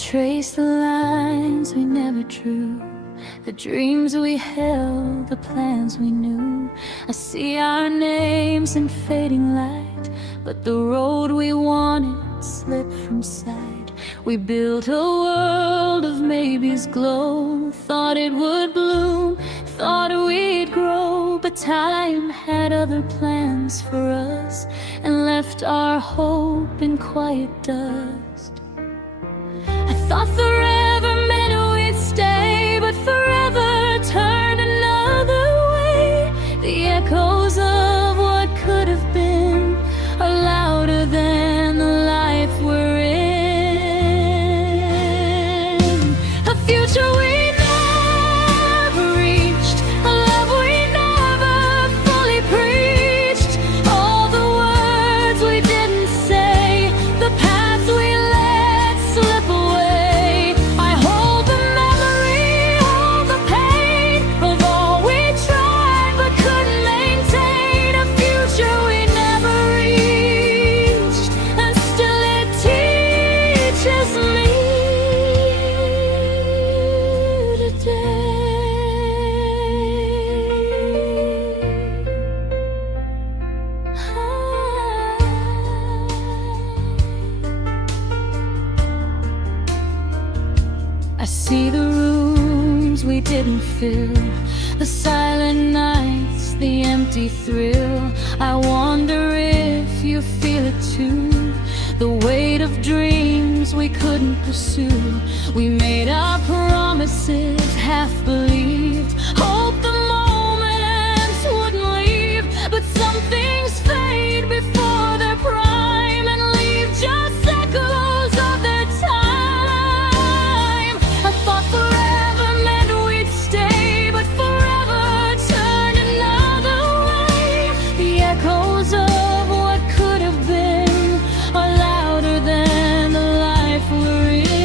trace the lines we never drew, the dreams we held, the plans we knew. I see our names in fading light, but the road we wanted slipped from sight. We built a world of maybes glow, thought it would bloom, thought we'd grow. But time had other plans for us and left our hope in quiet dust. I thought forever meant we'd stay, but forever turned another way. The echoes of what could have been are louder than the life we're in. A future we never reached, a love we never fully preached. All the words we didn't say, the paths we let slip away. I hold the memory, hold the pain of all we tried but couldn't maintain. A future we never reached, and still it teaches me today. I see the rooms we didn't fill, the silent nights, the empty thrill. I wonder if you feel it too, the weight of dreams we couldn't pursue. We made our promises, half believed, hoped the moments wouldn't leave. But some things fade before their prime and leave just echoes of their time. I thought forever meant we'd stay, but forever turned another way. The echoes of what could have been are louder than the life we're in.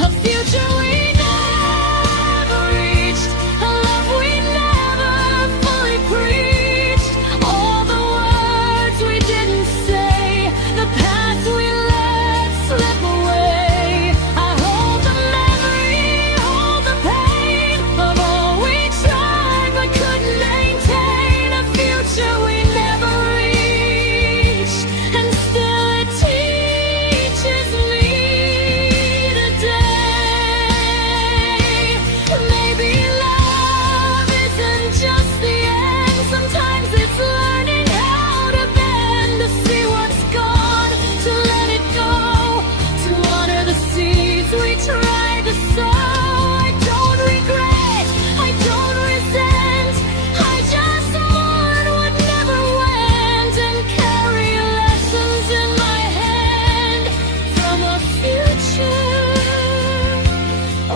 A future we never reached, a love we never fully preached. All the words we didn't say, the paths we let slip away. I hold the memory, hold the pain of all we tried but couldn't maintain. A future we never reached, and still it teaches me today. Maybe love isn't just the end, sometimes it's learning how to bend, to see what's gone, to let it go, to honor the seeds we tried to sow. I don't regret, I don't resent, I just mourn what never went, and carry lessons in my hand from a future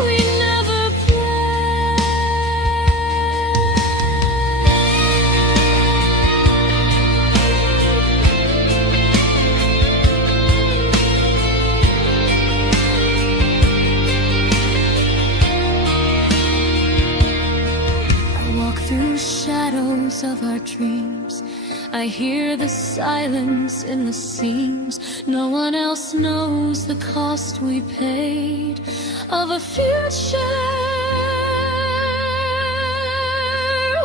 we never planned. I walk through shadows of our dreams, I hear the silence in the seams. No one else knows the cost we paid of a future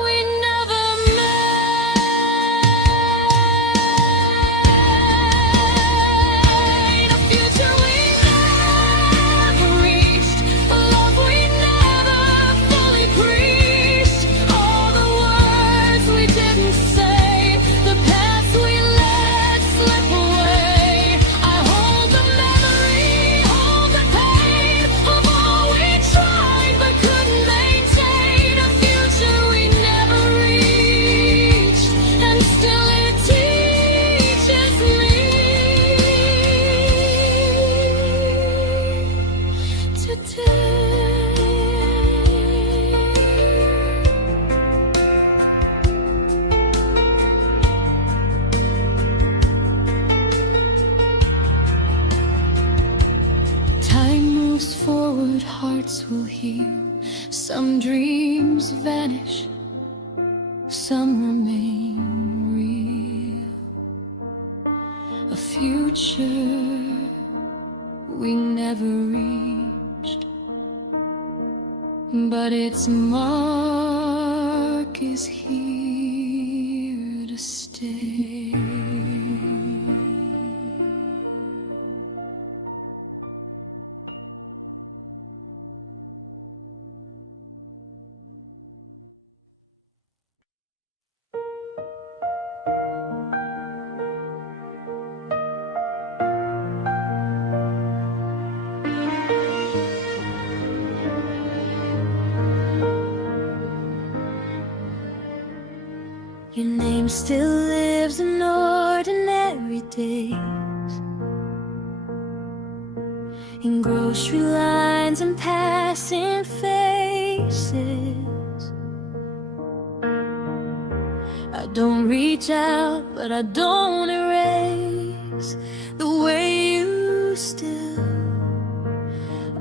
we never made. A future we never reached, a love we never fully preached. All the words we didn't say, the paths we let slip away. I hold the memory, hold the pain of all we tried but couldn't maintain. A future we never reached, and still it teaches me today. Time moves forward, hearts will heal. Some dreams vanish, some remain real. A future we never reached, but its mark is here to stay. Your name still lives in ordinary days, in grocery lines and passing faces. I don't reach out, but I don't erase the way you still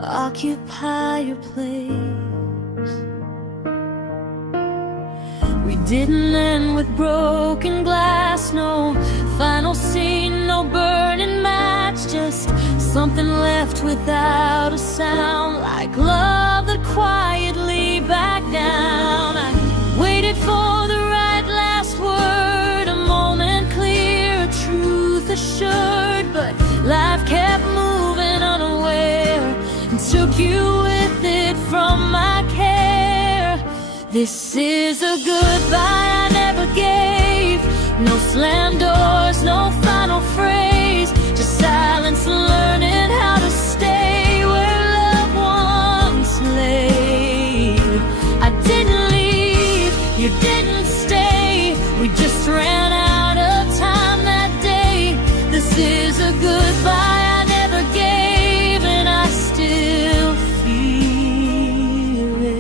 occupy your place. We didn't end with broken glass, no final scene, no burning match, just something left without a sound, like love that quietly backed down. I waited for the right last word, a moment clear, a truth assured, but life kept moving unaware and took you with it from my care. This is a goodbye I never gave, no slam doors, no final phrase, just silence and learning how to stay where love once lay. I didn't leave, you didn't stay, we just ran out of time that day. This is a goodbye I never gave, and I still feel it.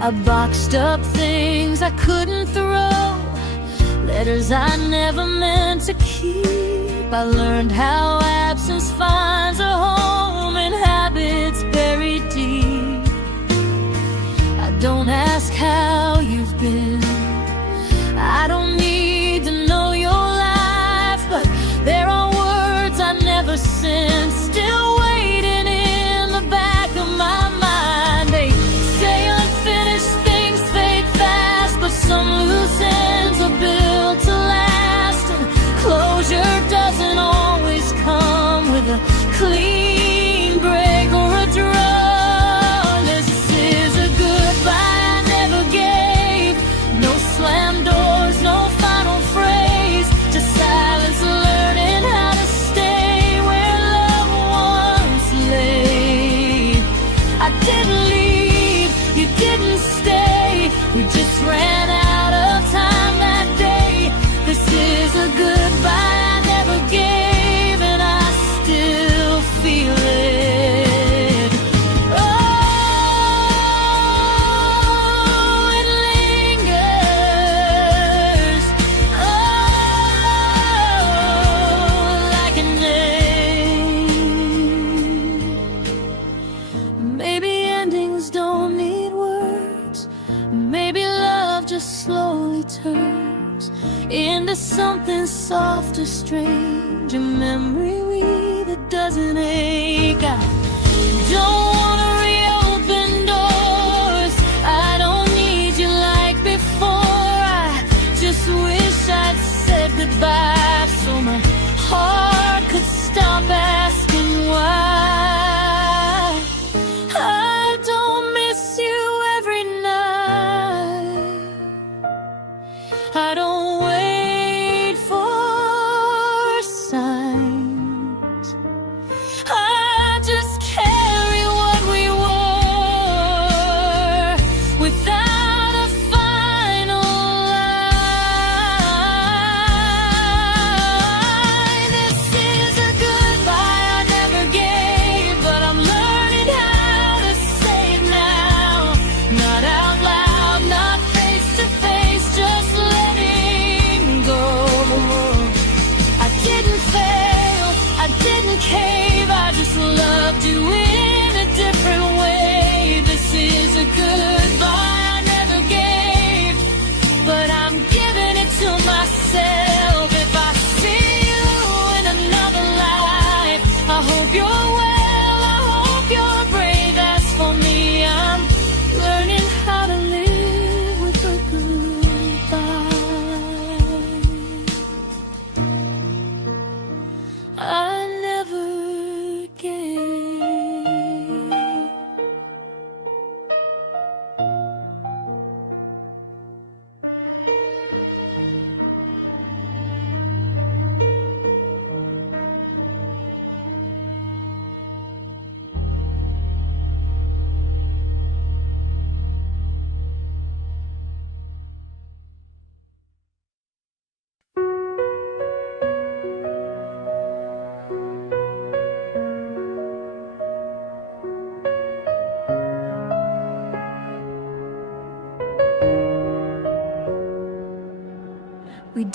I boxed up things I couldn't throw, letters I never meant to keep. I learned how absence finds a home in habits buried deep. I don't ask how you've been, I don't need to know your life, but there are words I never sent, still waiting in the back of my mind. They say unfinished things fade fast, but some loose ends are built to last, and closure doesn't always come with a clean break or a draw. This is a goodbye I never gave, no slam doors, no final phrase, just silence learning how to stay where love once lay. I didn't leave, you didn't stay, we just ran out of time that day. This is a goodbye I never gave, and I still feel it. Oh, it lingers, oh, like a name. Maybe endings don't need words, maybe love just slowly turns into something soft or strange, a memory that doesn't ache. I don't wanna reopen doors, I don't need you like before. I just wish I'd said goodbye so my heart could stop asking why. I don't miss you every night, I don't wait for signs, I just carry what we were without a final line. This is a goodbye I never gave, but I'm learning how to say it now, not out loud, not face to face, just letting go. I didn't fail, I didn't cave, I just loved you in a different way. This is a goodbye I never gave, but I'm giving it to myself. If I see you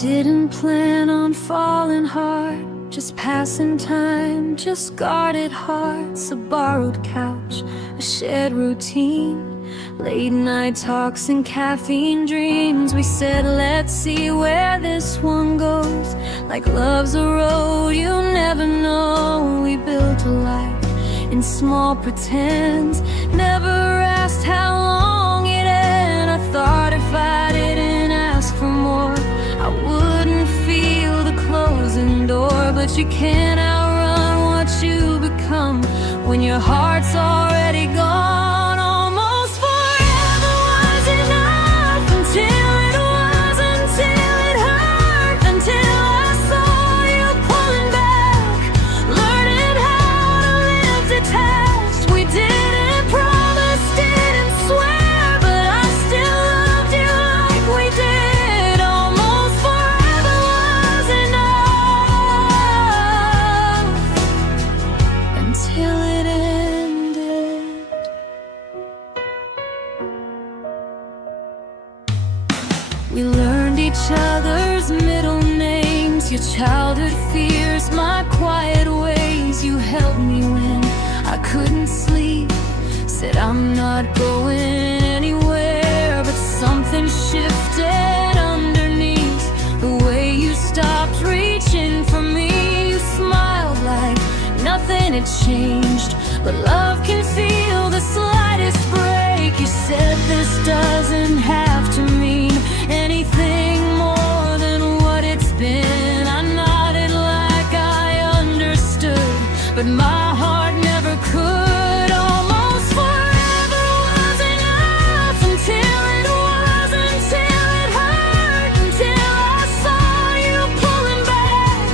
didn't plan on falling hard, just passing time, just guarded hearts. A borrowed couch, a shared routine, late night talks and caffeine dreams. We said let's see where this one goes. Like love's a road you never know. We built a life in small pretends, never asked how long it end. I thought if I didn't ask for more, I wouldn't feel the closing door. But you can't outrun what you become when your heart's already gone. Almost forever was enough, until it was, until it hurt, until I saw you pulling back, learning how to live detached. We didn't promise, didn't swear, but I still loved you like we did. Almost forever was enough, until it ended. We learned each other's middle names, your childhood fears, my quiet ways. You held me when I couldn't sleep, said I'm not going anywhere. But something shifted underneath, the way you stopped reaching for me. You smiled like nothing had changed, but love can feel the slightest break. You said this doesn't have to mean anything more than what it's been. I nodded like I understood, but my heart never could. Almost forever was enough, until it was, until it hurt, until I saw you pulling back,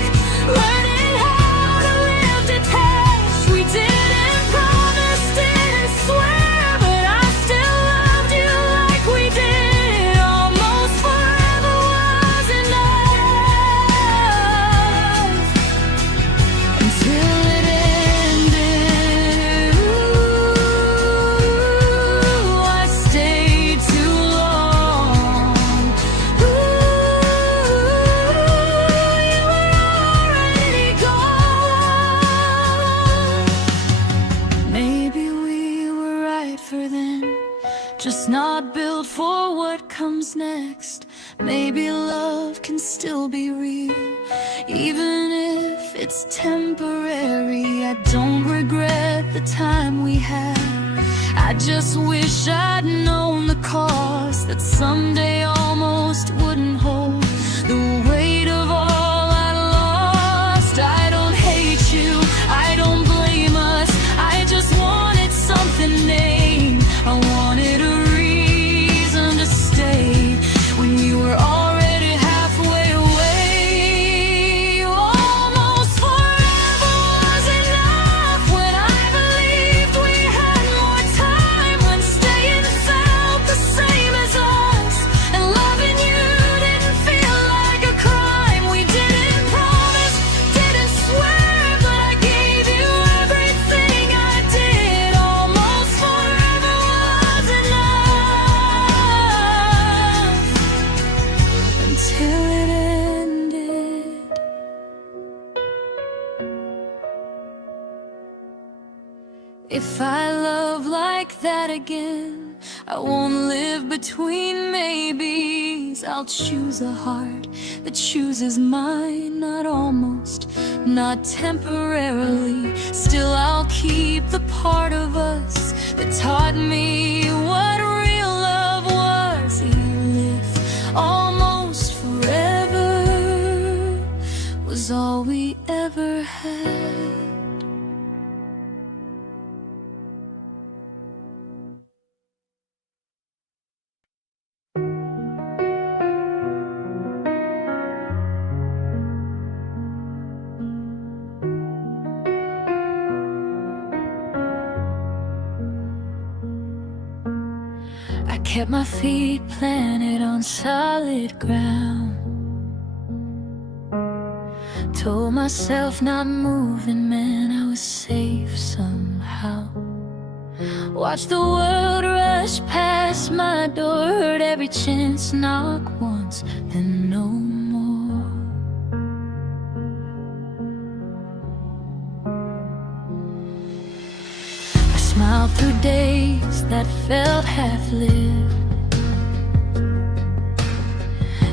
learning how to live detached. We didn't promise, didn't swear, but I still loved you like we did. Almost forever was enough, until it ended. Ooh, I stayed too long. Ooh, you were already gone. Maybe we were right for then, just not built for what comes next. Maybe love can still be real, even if it's temporary. I don't regret the time we had, I just wish I'd known the cost, that someday almost wouldn't hold the weight of all I lost. I don't hate you, I don't blame us, I just wanted something named. I wanted a reason to stay when you were already halfway away. Almost forever was enough, when I believed we had more time, when staying felt the same as us, and loving you didn't feel like a crime. We didn't promise, didn't swear, but I gave you everything I did. Almost forever was enough, until it ended. If I love like that again, I won't live between maybes. I'll choose a heart that chooses mine, not almost, not temporarily. Still I'll keep the part of us that taught me what real love was. Even if almost forever was all we ever had. I kept my feet planted on solid ground, told myself not moving meant I was safe somehow. Watched the world rush past my door, heard every chance knock once, then no more. smiled through days that felt half-lived,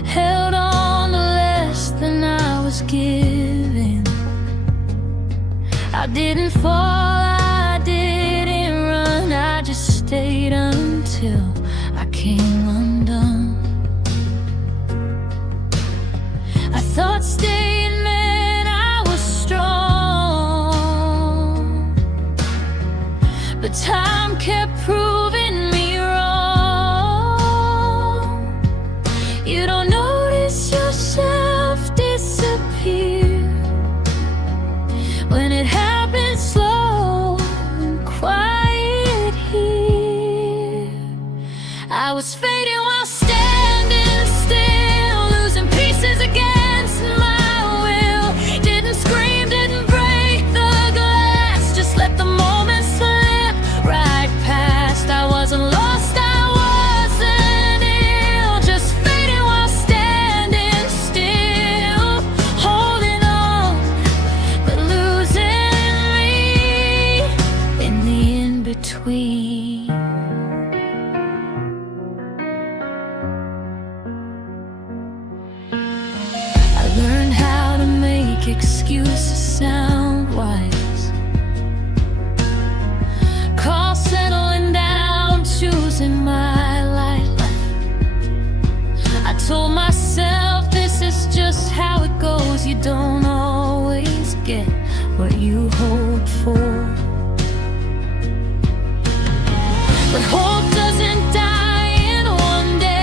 held on to less than I was given. I didn't fall, I didn't run, I just stayed until I came undone. I thought staying meant I was strong, but time kept proving me wrong. You don't notice yourself disappear when it happens slow and quiet here. I was fading while standing still, losing pieces against my will. Didn't scream, didn't break the glass, just let the moment slip right past. I wasn't lost, I wasn't ill, just fading while standing still, holding on, but losing me in the in-between. I learned how to make excuses sound wise, call settling down, choosing my life. I told myself this is just how it goes. You don't always get what you hope for, but hope doesn't die in one day.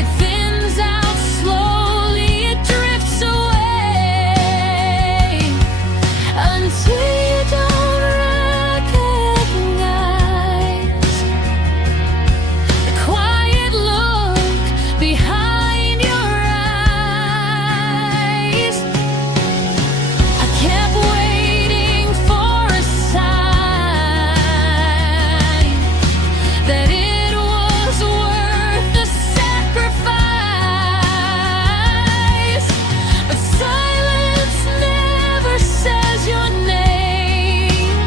It thins out slowly, it drifts away, until you don't recognize the quiet look behind your eyes. I kept waiting for a sign that it was worth the sacrifice, but silence never says your name.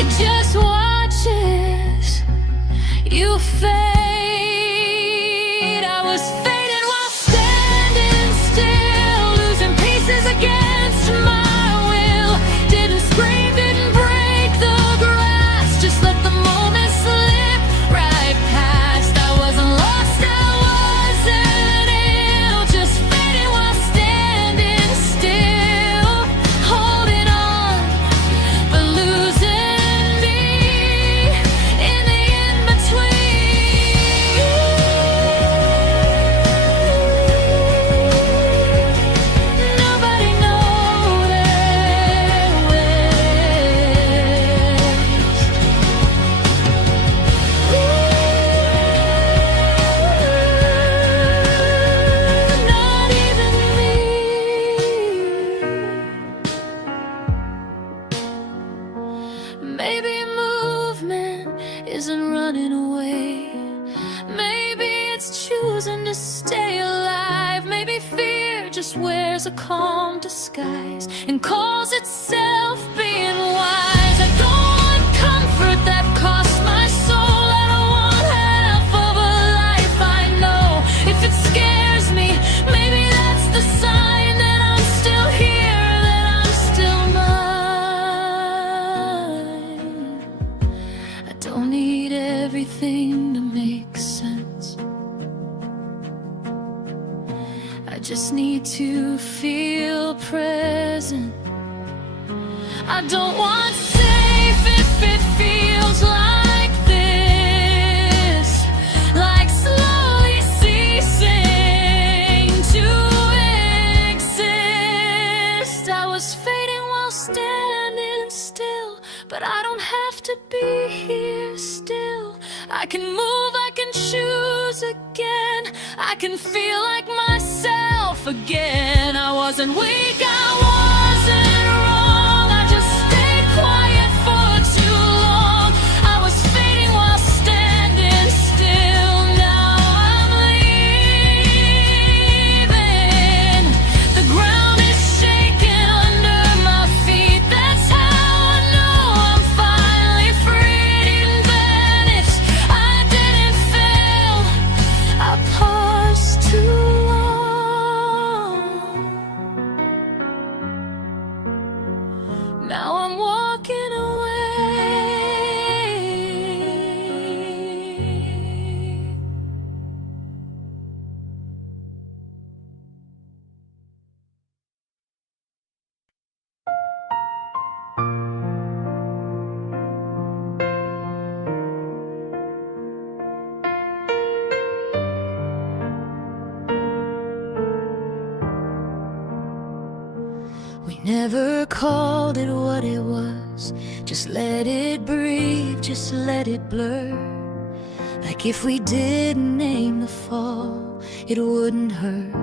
It just watches you fade. I was fading while standing still, losing pieces against my will. Didn't scream, didn't break the grass, just let the moment slip right past. I wasn't lost, I wasn't ill, just fading while standing still, holding on, but losing me in the in-between. Nobody noticed, not even me. Maybe movement isn't running away. Maybe it's choosing to stay alive. Maybe fear just wears a calm disguise and calls itself being wise. I don't want comfort that costs my soul. I don't want half of a life I know. If it scares me, maybe that's the sign that I'm still here, that I'm still mine. I don't need everything to make sense, I just need to feel present. I don't want safe if it feels like this, like slowly ceasing to exist. I was fading while standing still, but I don't have to be here still. I can move, I can choose again, I can feel like myself again. I wasn't weak, I wasn't wrong, I just stayed quiet for too long. I was fading while standing still. Now I'm leaving. The ground is shaking under my feet. That's how We never called it what it was. Just let it breathe, just let it blur. Like if we didn't name the fall, it wouldn't hurt.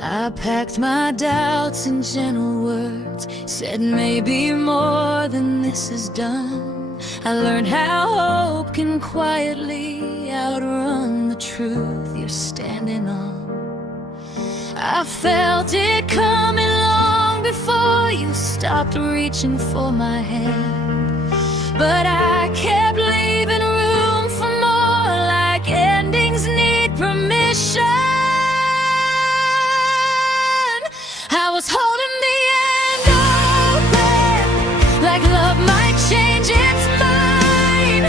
I packed my doubts in gentle words, said maybe more than this is done. I learned how hope can quietly outrun the truth you're standing on. I felt it coming long before you stopped reaching for my hand. But I kept leaving room for more, like endings need permission. I was holding the end open, like love might change its mind.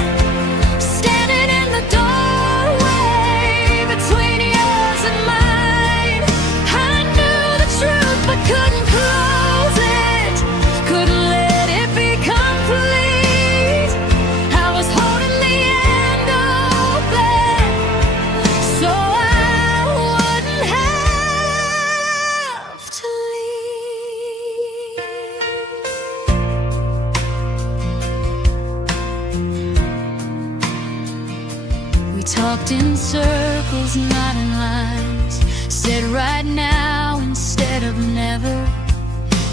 Standing in the doorway between yours and mine. I knew the truth but couldn't close it, couldn't let it be complete. I was holding the end open, so I wouldn't have to leave. We talked in circles, not in lines. Said right now instead of never.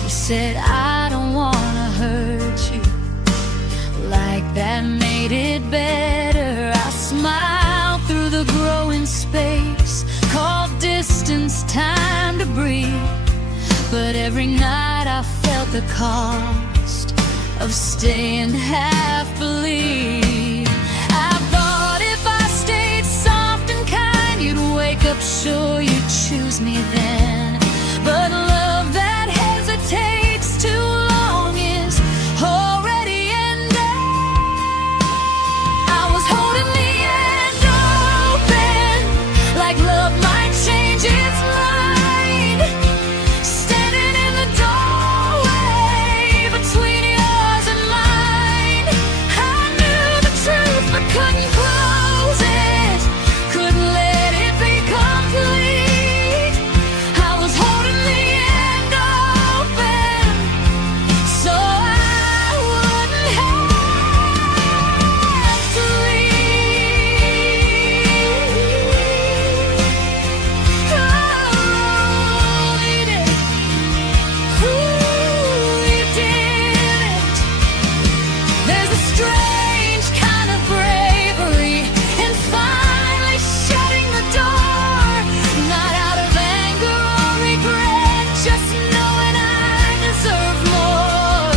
You said I don't wanna hurt you. Like that made it better. I smiled through the growing space, called distance time to breathe. But every night I felt the cost of staying half believed. I thought if I stayed soft and kind, you'd wake up sure you'd choose me then. But love that hesitates too long is already ended. I was holding the end open, like love might change its mind. Standing in the doorway between yours and mine. I knew the truth but couldn't close it, couldn't let it be complete. I was holding the end open, so I wouldn't have to leave. Oh, you did. Ooh, you did it. There's a strange kind of bravery in finally shutting the door. Not out of anger or regret, just knowing I deserve more.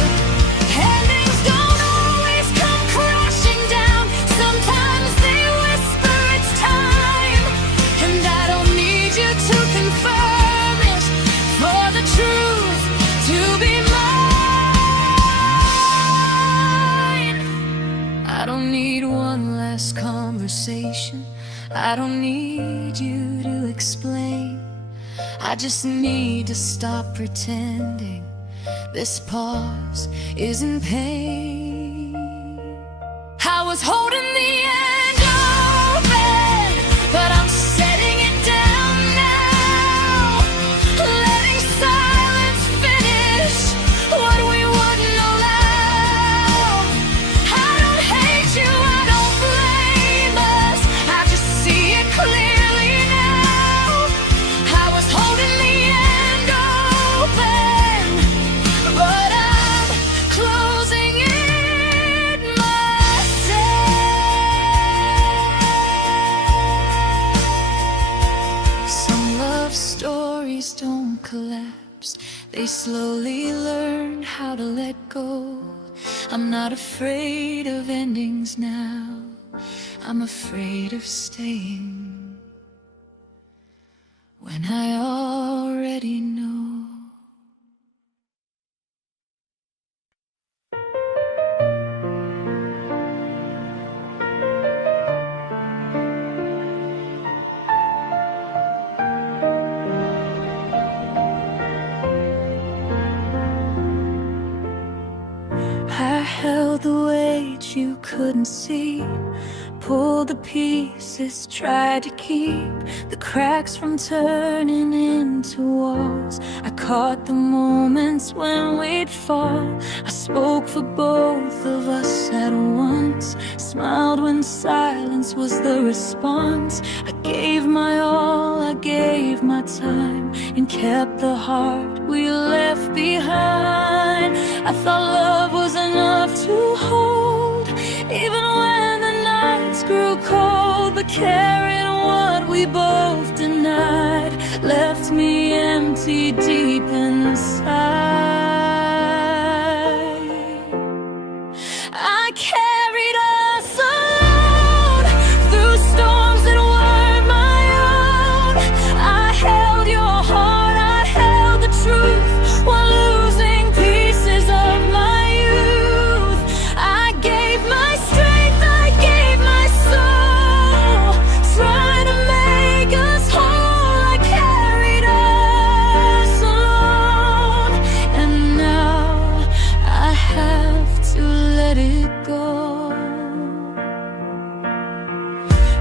Endings don't always come crashing down. Sometimes they whisper it's time. And I don't need you to confirm it, for the truth to be mine. I don't need one last conversation. I don't need you to explain. I just need to stop pretending this pause isn't pain. I was holding the end open, but I'm setting it down now. Letting silence finish what we wouldn't allow. I don't hate you, I don't blame us, I just see it clearly now. I was holding the end open, but I'm closing it myself. Some love stories don't collapse, they slowly learn how to let go. I'm not afraid of endings now, I'm afraid of staying when I already know. I held the weight you couldn't see, pulled the pieces, tried to keep the cracks from turning into walls. I caught the moments when we'd fall. I spoke for both of us at once, smiled when silence was the response. I gave my all, I gave my time, and kept the heart we left behind. I thought love was enough to hold, even when the nights grew cold. But carrying what we both denied left me empty deep inside. I carried us alone through storms that weren't my own. I held your heart, I held the truth, while losing pieces of my youth. I gave my strength, I gave my soul, trying to make us whole. I carried us alone, and now I have to let it go.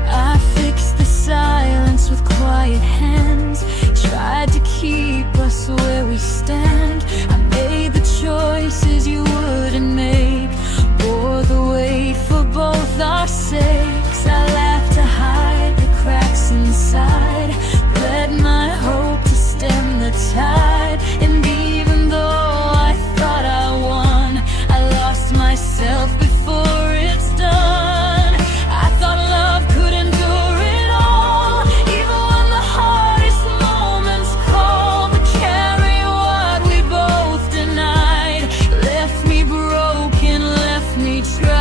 I fixed the silence with quiet hands, tried to keep us where we stand. I made the choices you wouldn't make, bore the weight for both our sakes. I laughed to hide the cracks inside, bled my hope to stem the tide. And even though I thought I won, I lost myself before it's done. I thought love could endure it all, even when the hardest moments call. But carry what we both denied left me broken, left me tried.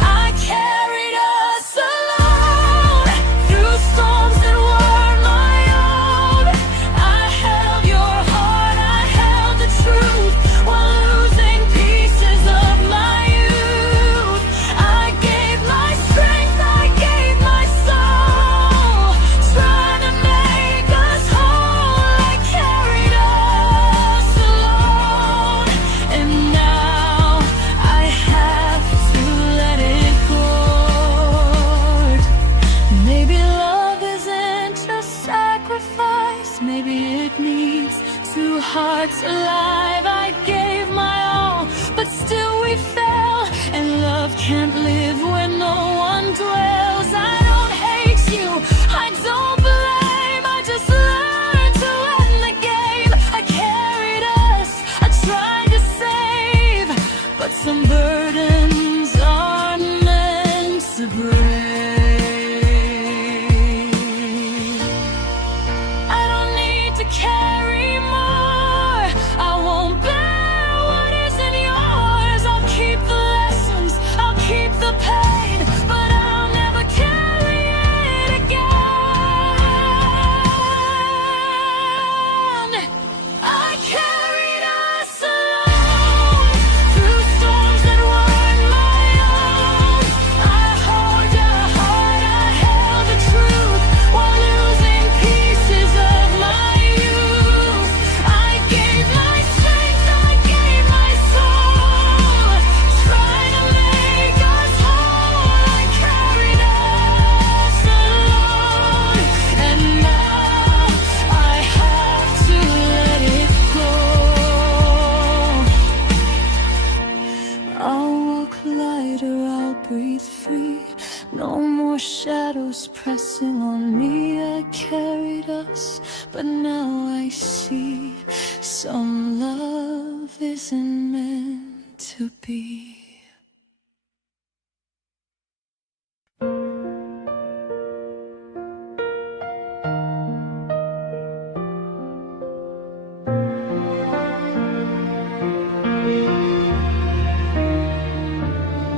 I carried us alone through storms that weren't my own. I held your heart, I held the truth, while losing pieces of my youth. I gave my strength, I gave my soul, trying to make us whole. I carried us alone, and now I have to let it go. Maybe love isn't just sacrifice, maybe it needs two hearts alive. I gave my all, but still we fell, and love can't live where no one dwells. I don't hate you, I don't blame, I just learned to end the game. I carried us, I tried to save, but some burdens aren't meant to break. I don't need to carry more, I won't bear what isn't yours. I'll keep the lessons, I'll keep the pain, but I'll never carry it again. I carried us alone through storms that weren't my own. I held your heart, I held the truth, while losing pieces of my youth. I gave my strength, I gave my soul, trying to make us whole. I carried us alone, and now I have to let it go. I'll walk lighter, I'll breathe free, no more shadows pressing on me. I carried us, but now I see some love isn't meant to be.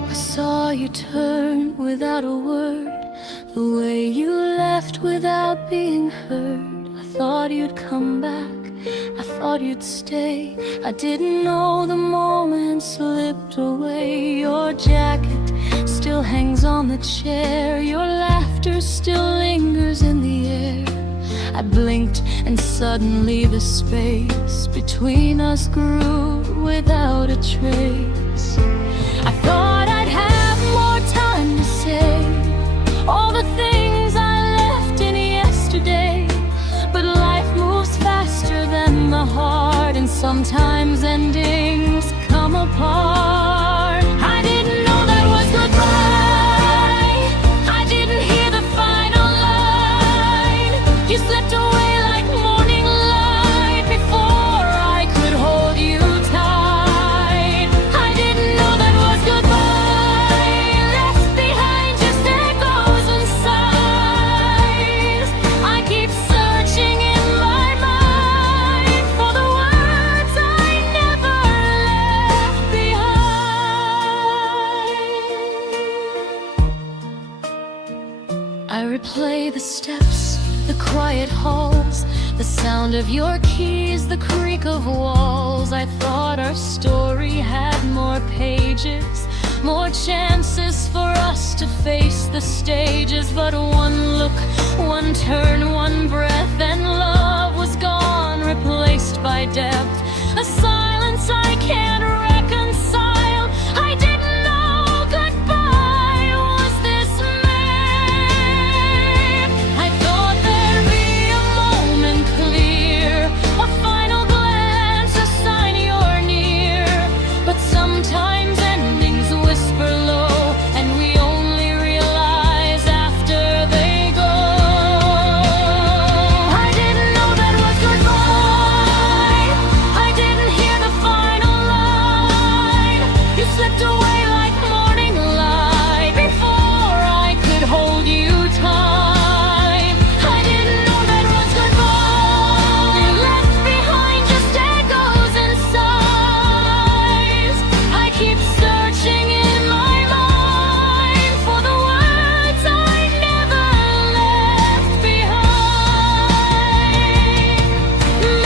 I saw you turn without a word, the way you left without being heard. I thought you'd come back, I thought you'd stay. I didn't know the moment slipped away. Your jacket still hangs on the chair, your laughter still lingers in the air. I blinked and suddenly the space between us grew without a trace. I thought I'd have more time to say all the things I left in yesterday, but life moves faster than the heart, and sometimes endings come apart. I didn't know that was goodbye. I didn't hear the final line. You slipped away like morning light before I could hold you tight. I didn't know that was goodbye. Left behind just echoes and sighs. I keep searching in my mind for the words I never left behind. I replay the steps, the quiet halls, the sound of your keys, the creak of walls. I thought our story had more pages, more chances for us to face the stages. But one look, one turn, one breath, and love was gone, replaced by depth. A silence I can't reconcile. I didn't know goodbye was this man. I thought there'd be a moment clear, a final glance, a sign you're near. But sometimes endings whisper low, and we only realize after they go. I didn't know that was goodbye. I didn't hear the final line. You slipped away like morning light before I could hold you tight. I didn't know that was goodbye. Left behind just echoes and sighs. I keep searching in my mind for the words I never left behind.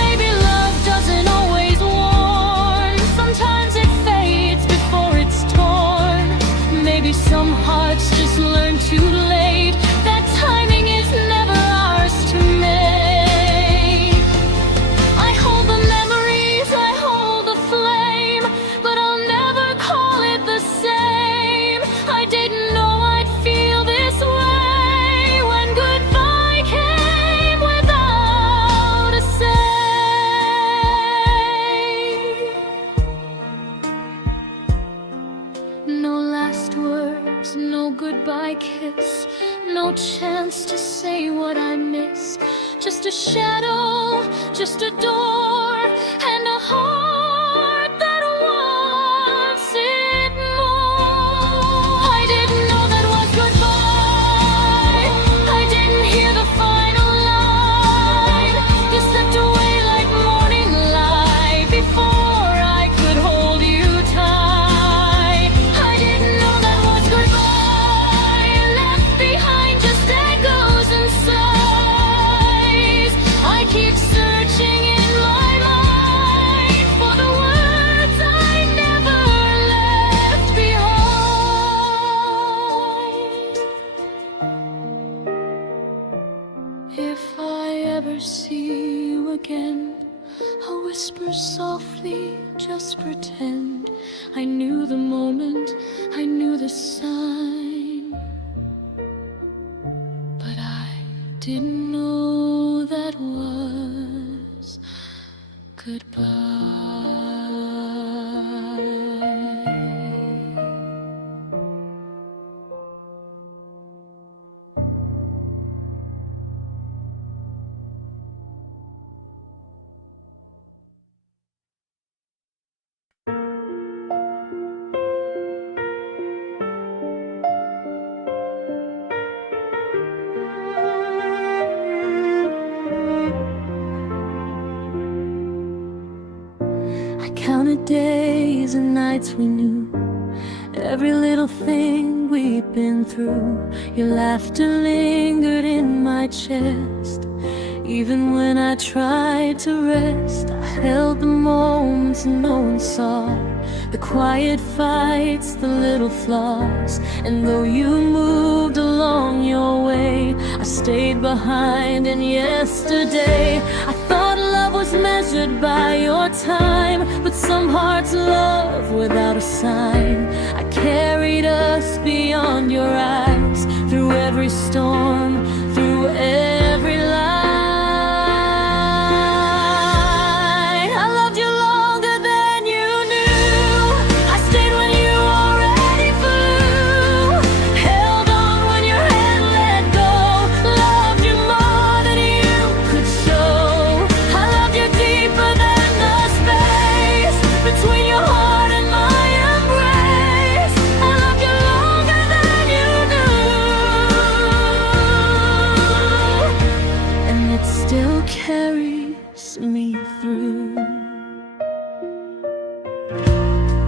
Maybe love doesn't always warn. Sometimes it fades before it's torn. Maybe some hearts just learn too late that timing is never ours to make. I hold the memories, I hold the flame, but I'll never call it the same. I didn't know I'd feel this way when goodbye came without a say. No last words, no goodbye kiss, no chance to say what I miss. Just a shadow, just a door, and a heart that wants it more. I didn't know that was goodbye. I didn't hear the final line. You slipped away like morning light before I could hold you tight. I didn't know that was goodbye. Left behind just echoes and sighs. I keep searching in my mind for the words I never left behind. If I ever see you again, I'll whisper softly, just pretend I knew the moment, I knew the sign, but I didn't know that was goodbye. I counted days and nights we knew, every little thing we'd been through. Your laughter lingered in my chest. Even when I tried to rest, I held the moments no one saw, the quiet fights, the little flaws. And though you moved along your way, I stayed behind. And yesterday I thought love was was measured by your time, but some hearts love without a sign. I carried us beyond your eyes, through every storm, through every lie. I loved you longer than you knew. I stayed when you already flew, held on when your hand let go, loved you more than you could show. I loved you deeper than the space between your heart and my embrace. I loved you longer than you knew, and it still carries me through.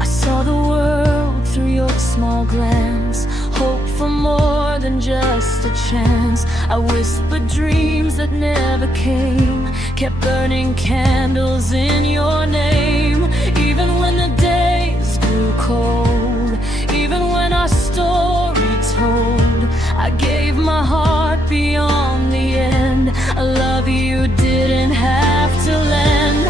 I saw the world through your small glance, hope for more than just a chance. I whispered dreams that never came, kept burning candles in your name. Even when the days grew cold, even when our story told, I gave my heart beyond the end. A love you didn't have to lend.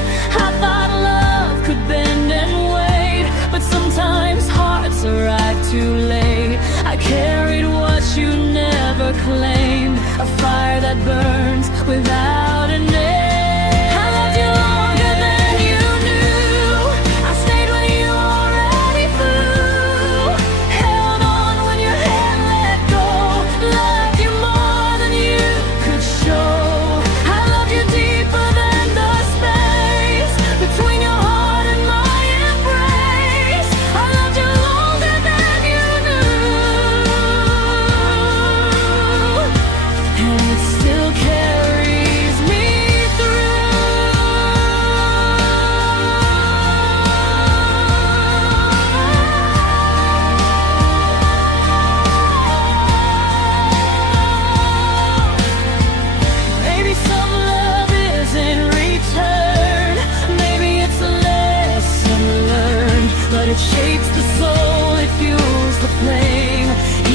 I thought love could bend and wait, but sometimes hearts arrive too late. I carried what you never claimed, a fire that burns without a name. I loved you longer than you knew. I stayed when you already flew, held on when your hand let go, loved you more than you could show. I loved you deeper than the space between your heart and my embrace. I loved you longer than you knew, and it still carries me through. Maybe some love is in return, maybe it's a lesson learned, but it shapes the soul, it fuels the flame,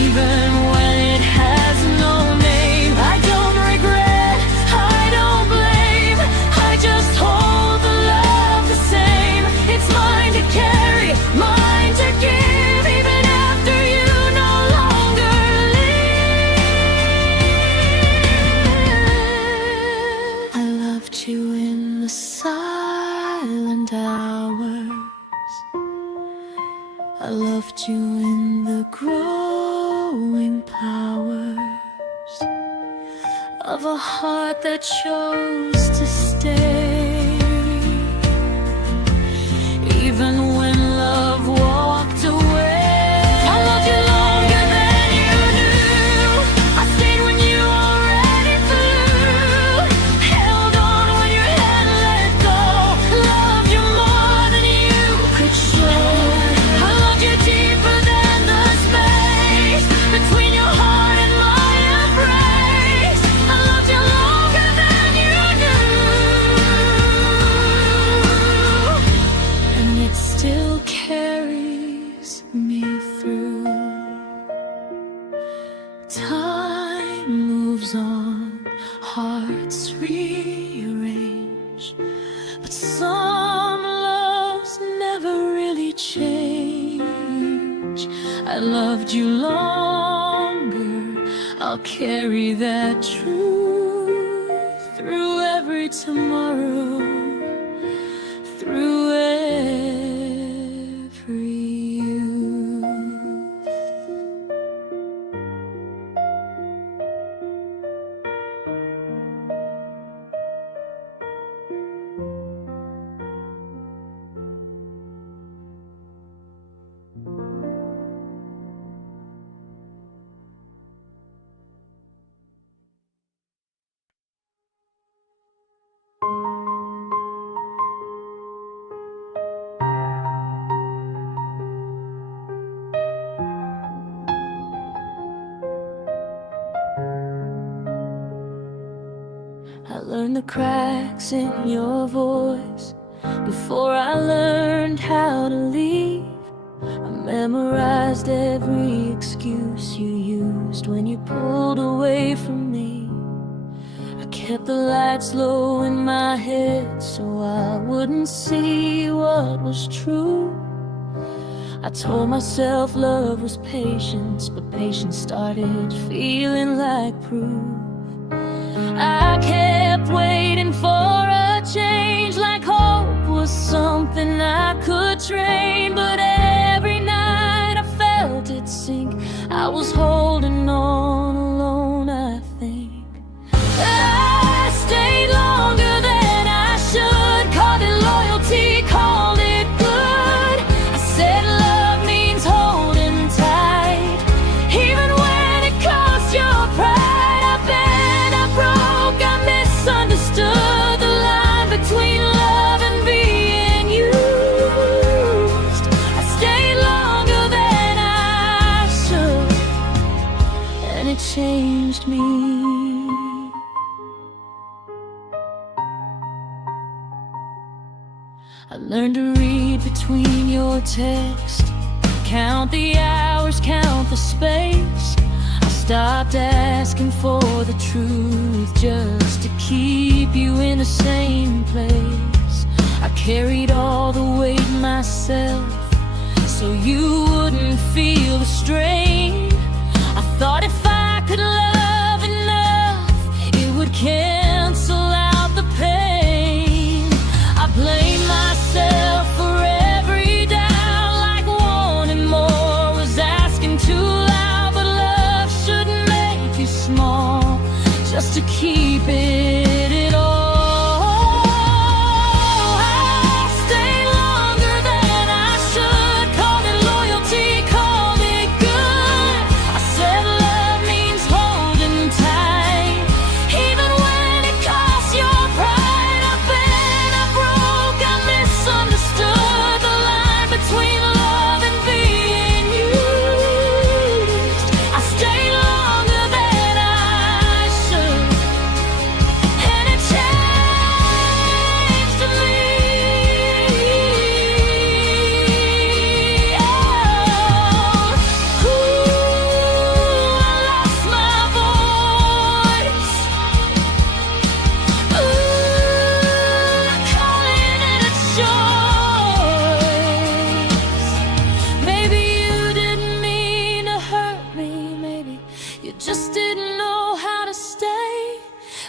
even when it has no name. I don't regret, I don't blame, I just hold the love the same. It's mine to carry, mine to give, even after you no longer live. I loved you in the silent hours, I loved you in the growing powers of a heart that chose to stay, even when love walked away. I loved you longer than you knew. I stayed when you already flew, held on when your hand let go, loved you more than you could show. I loved you deeper than the space between your heart and my embrace. I loved you longer than you knew, and it still carries me through. Time moves on, hearts rearrange, but some loves never really change. I loved you longer, I'll carry that truth through every tomorrow, through every youth. I learned the cracks in your voice before I learned how to leave. I memorized every excuse you used when you pulled away from me. I I kept the lights low in my head so I wouldn't see what was true. I told myself love was patience, but patience started feeling like proof. I kept waiting for a change, like hope was something I could train. But every night I felt it sink. I was holding on alone, I think. I stayed longer than I should, called it loyalty, called it good. I said love means holding tight, even when it costs your pride. I bent, I broke, I misunderstood the line between love and being used. I stayed longer than I should, and it changed me. I learned to read between your text, count the hours, count the space. I stopped asking for the truth just to keep you in the same place. I carried all the weight myself so you wouldn't feel the strain. I thought if I could love enough, it would cancel out the pain. I blame myself for every doubt, like wanting more was asking too loud. But love shouldn't make you small just to keep it at all. I stayed longer than I should, called it loyalty, called it good. I said love means holding tight, even when it costs your pride. I bent, I broke, I misunderstood the line between love and being used. I stayed longer than I should, and it changed me. Oh, ooh, I lost my voice. Ooh, calling it a choice. Maybe you didn't mean to hurt me, maybe you just didn't know how to stay.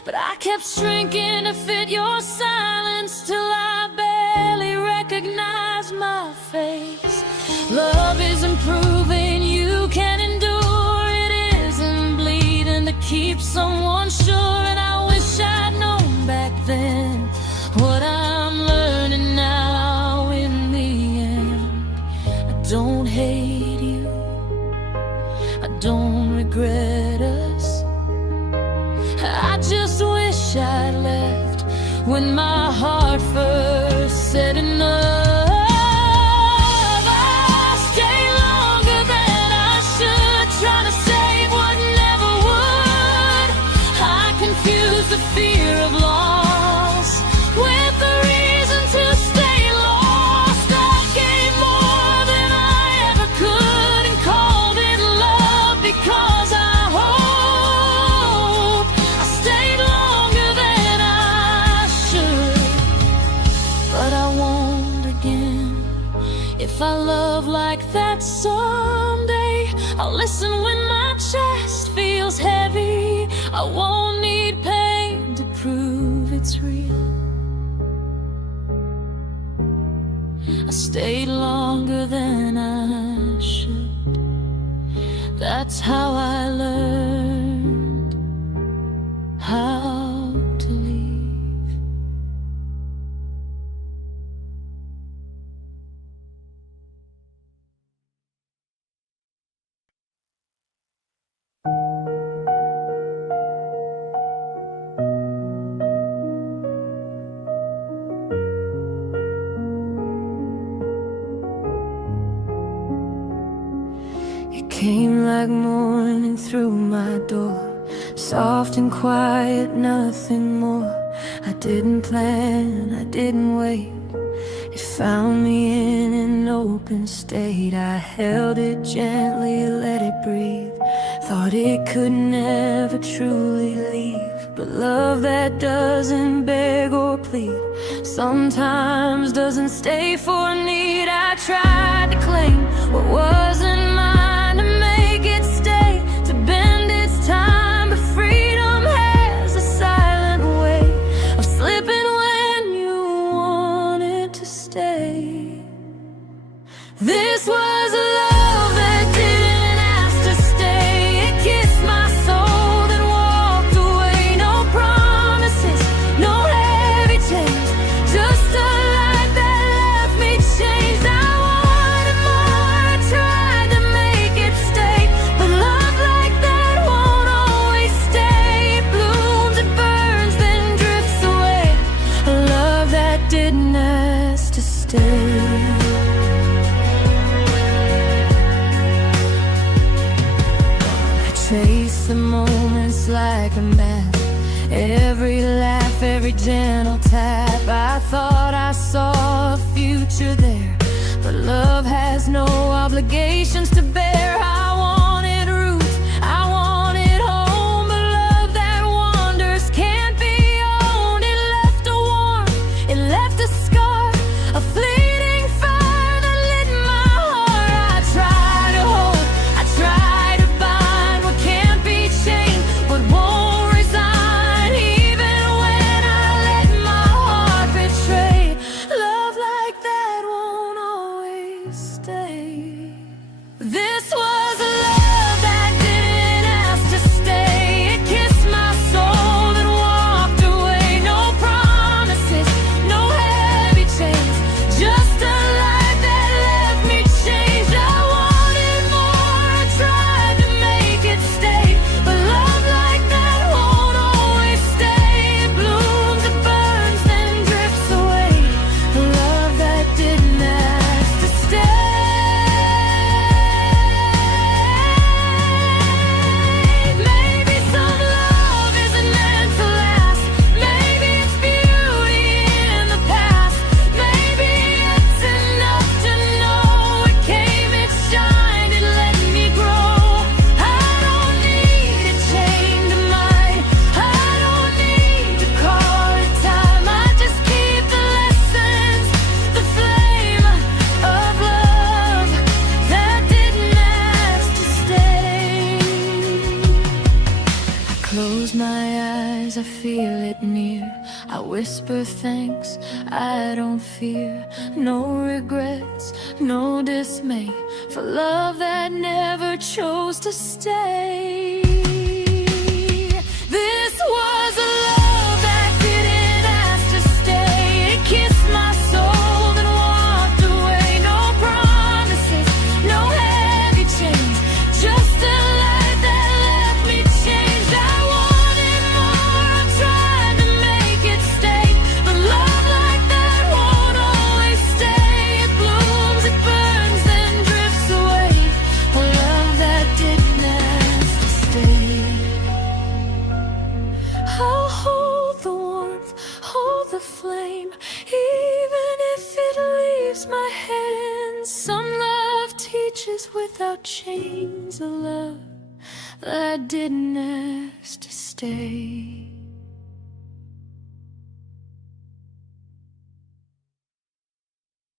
But I kept shrinking to fit your silence till I barely recognized my face. Love isn't proving you can endure, it isn't bleeding to keep someone sure. And I wish I'd known back then what I'm learning now in the end. I don't hate you, I don't regret us. I just wish I'd left when my heart first said enough. I stayed longer than I should, trying to save what never would. I confused the fear of loss with the reason to stay lost. I gave more than I ever could and called it love because I hope I stayed longer than I should. But I won't again. If I love like that someday, I'll listen when my chest feels heavy. I won't need pain to prove it's real. I stayed longer than I should. That's how I learned how to leave. It came like morning through my door, soft and quiet, nothing more. I didn't plan, I didn't wait. It found me in an open state. I held it gently, let it breathe. Thought it could never truly leave, but love that doesn't beg or plead sometimes doesn't stay for a need. I tried to claim what wasn't mine, to make it stay, to bend its time, but freedom has a silent way of slipping when you want it to stay. This was a love that didn't ask to stay. It kissed my soul, then walked away. No promises, no heavy chains, just a light that left me changed. I wanted more, I tried to make it stay, but love like that won't always stay. It blooms, it burns, then drifts away. A love that didn't ask to stay. Trace the moments like a map, every laugh, every gentle tap. I thought I saw a future there, but love has no obligations to bear. I wanted roots, I wanted home, but love that wanders can't be owned. It left a warmth, it left a scar, a fleeting fire that lit my heart. I tried to hold, I tried to bind what can't be chained, but won't resign even when I let my heart betray. Love like that won't always stay. This was a love that didn't ask to stay. It kissed my soul, then walked away. No promises, no heavy chains, just a light that left me changed. I wanted more, I tried to make it stay, but love like that won't always stay. It blooms, it burns, then drifts away. A love that didn't ask to stay. Maybe some love isn't meant to last. Maybe it's beauty in the past. Maybe it's enough to know it came, it shined, it let me grow. I don't need a chain to mine, I don't need to call it time. I just keep the lessons, the flame of love that didn't ask to stay. I close my eyes, I feel it near. I whisper thanks, I don't fear. No regrets, no dismay, for love that never chose to stay. This was a love that didn't ask to stay. It kissed my soul, then walked away. No promises, no heavy chains, just a light that left me changed. I wanted more, I tried to make it stay, but love like that won't always stay. It blooms, it burns, then drifts away. A love that didn't ask to stay. I'll hold the warmth, hold the flame, even if it leaves my hands. Some love teaches without chains, a love that didn't ask to stay.